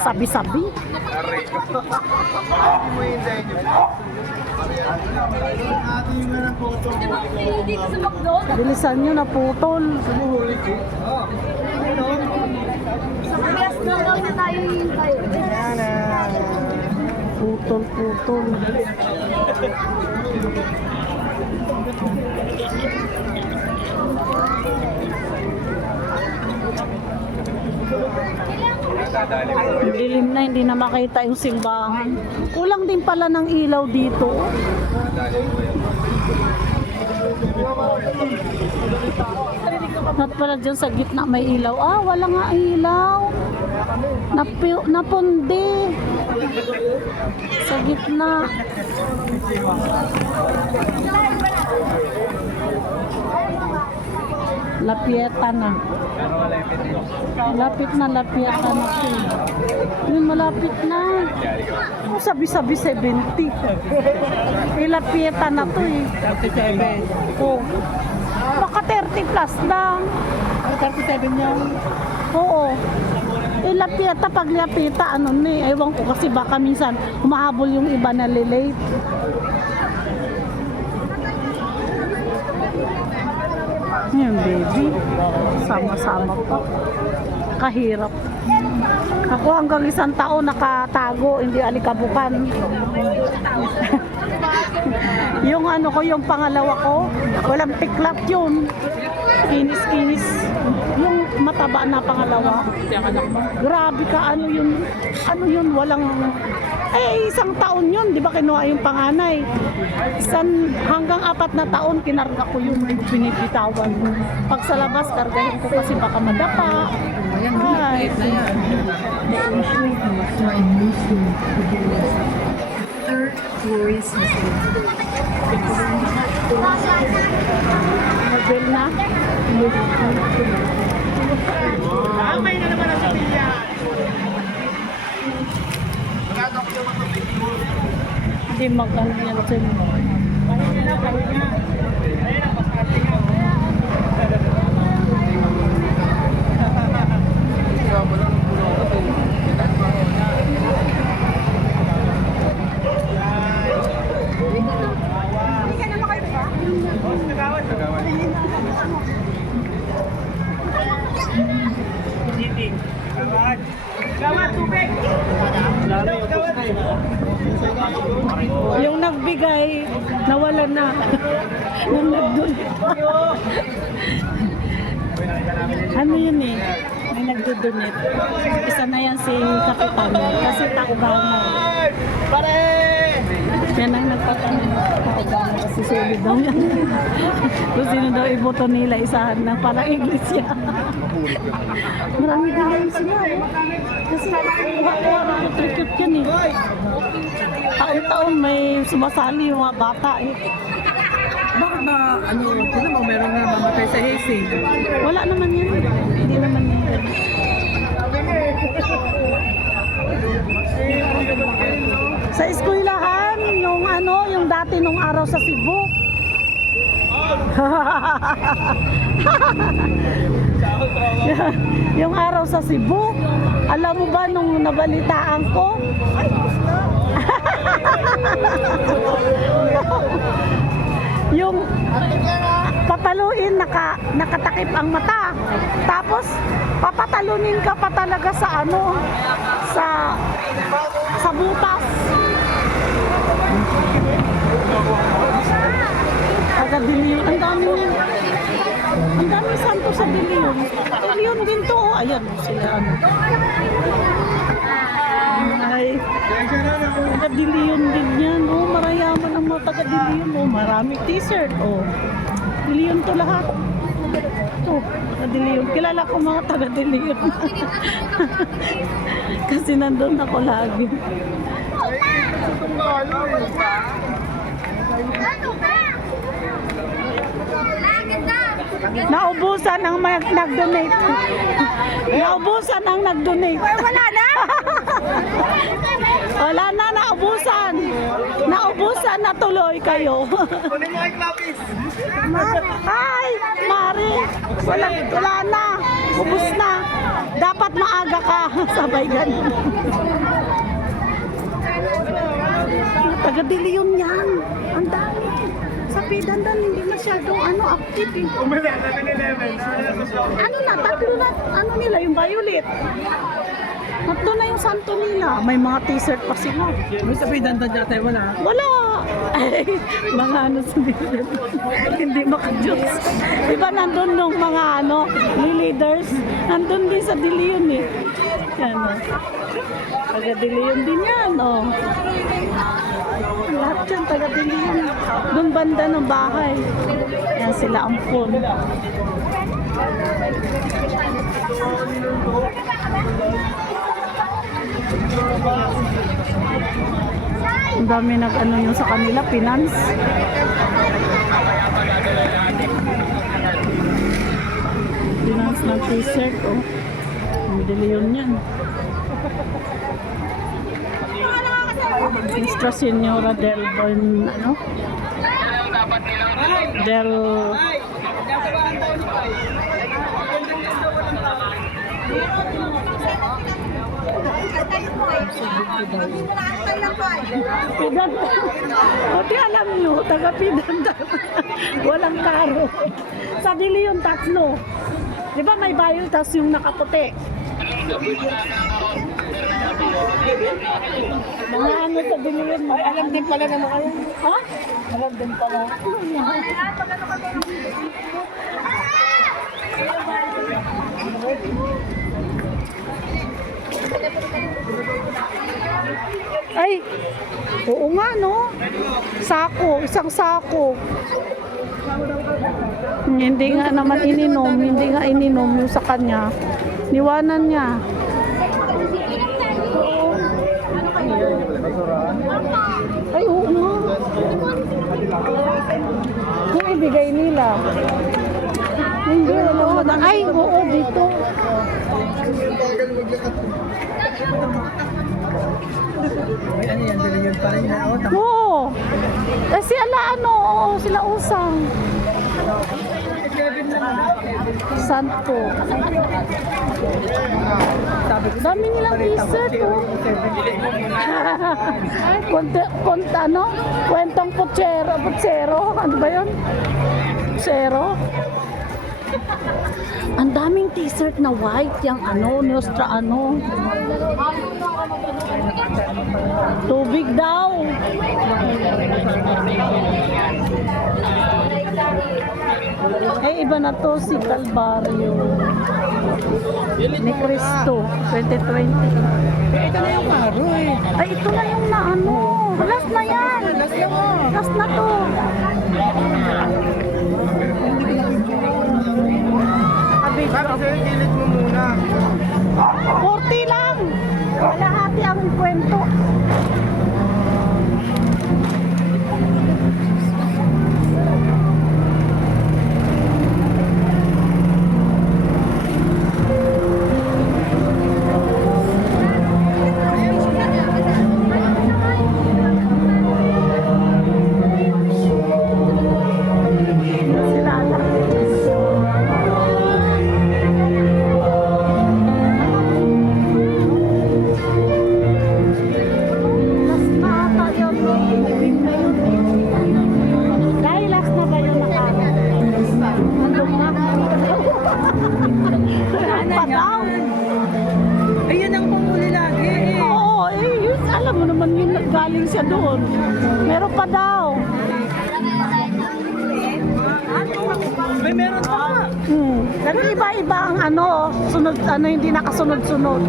Sabi-sabi. Bilisan nyo na putol. Putol. Dilim na, hindi na makita yung simbahan. Kulang din pala ng ilaw dito. At pala dyan sa gitna may ilaw. Ah, wala nga ilaw. Napundi. Sa gitna. Lapieta na. Lapit na lapieta na siya. Yun, malapit na. Oh, sabi-sabi 70. Lapieta na to eh. 37. Oh. Baka 30 plus lang. 37 yan. Oo. Lapieta, pag lapieta, ano na eh. Ewan ko kasi baka minsan humahabol yung iba na late. Yan baby, sama-sama pa. Kahirap. Ako hanggang 1 taon nakatago, hindi alikabukan. Yung ano ko, yung pangalawa ko, walang tiklap yun. Kinis-kinis. Yung mataba na pangalawa. Grabe ka, ano yun, walang... Eh, 1 taon yun, di ba kinuha yung panganay? Hanggang 4 na taon, kinarga ko yung pinipitawan. Pag sa labas, kargahin ko kasi baka madapa. Ay. Third floor is Mabel na. Kamay na naman ang pamilya. Hindi magkano yan dyan. Yung nagbigay, nawala na. Yung nagdunit. Ano yun eh? May nagdudunit. Isa na yan si Kapitan. Kasi taubama. Pare! Yan ang nagtatanong. Taubama kasi sulit daw yan. Kung sino daw iboto nila, isahan na parang iglesia. Marami din lang sila eh. Kasi kuha-kuha na trikot yan eh. Taon-taon may sumasali yung mga bata eh. Bakit ba, ano, hindi naman meron na mamatay sa Hastings? Wala naman yan. Hindi naman yan. Sa eskwelahan, yung ano, yung dati nung araw sa Cebu. Yung araw sa Cebu, alam mo ba nung nabalitaan ko? Yung pataluin, nakatakip ang mata. Tapos papatalunin ka pa talaga sa ano, sa butas. Taga-Dilion. Ang dami santo sa Dilion. Dilion din to. Ayan sila ano. Ay, taga-Dilion din yan. Oh, marayaman ang mga taga-Dilion. Oh, marami t-shirt. Oh, Dilion to lahat. Oh, taga-Dilion. Kilala ko mga taga-Dilion. Kasi nandun ako lagi. Naubusan ang nag-donate. Naubusan ang nag-donate. wala na! Wala na, naubusan. Naubusan na tuloy kayo. Kunin mo kay Clapis. Hi, Mari. Wala na. Ubus na. Dapat maaga ka. Sabay ganun. Taga-De Leon yan. Ang dami. Sa Pidandan, hindi masyadong active eh. Umila, 11-11. Ano na, tatlo na, nila, yung violet. Tatlo na yung santo nila. May mga t-shirt pa sila. May sabi dandan dyan tayo, wala. Wala! Ay, mga sa Pidandan. Hindi makadyos. Di ba nandun nung mga leaders? Nandun din sa De Leon eh. Yan o. Taga De Leon din yan o. Lahat yan, taga De Leon. Doon banda ng bahay. Yan sila ang phone. Ang dami yung sa kanila, finance. Finance ng t-shirt, oh. De Leon yan. Nuestra Señora del Del Pidan. Buti alam nyo, taga Pidan. Walang karo. Sa De Leon tatlo. Di ba may bayo tas yung nakaputi? Mga sa De Leon. Ay, alam din pala na mga yan. Ha? Alam din pala. Ay, oo nga no. Sako, isang sako. Hindi nga naman ininom yung sa kanya. Niwanan niya. Ay, oo nga. Kung ibigay nila. Hindi, wala. Ay, oo, dito. Ay, ano yan, dali yun pa rin na. Oh, tama. Oo. Kasi oo, sila usang. Santo. Dami nilang t-shirt, oh. Kwentong putsero. Ano ba yun? Putsero? Ang daming t-shirt na white, yung Nostra Tubig daw. Eh, iba na to si Calvario ni Cristo 2020. Ito na yung karo eh. Ay, ito na yung last na yan. Last na to. Sabi sa'yo, gilid mo muna. 40 lang. Kalahati ang kwento. Ayun ang pumuli lagi eh. Oo, yun, alam mo naman yun, galing siya doon. Meron pa daw. May meron pa. Nag-iba-iba ang sunod, hindi nakasunod-sunod.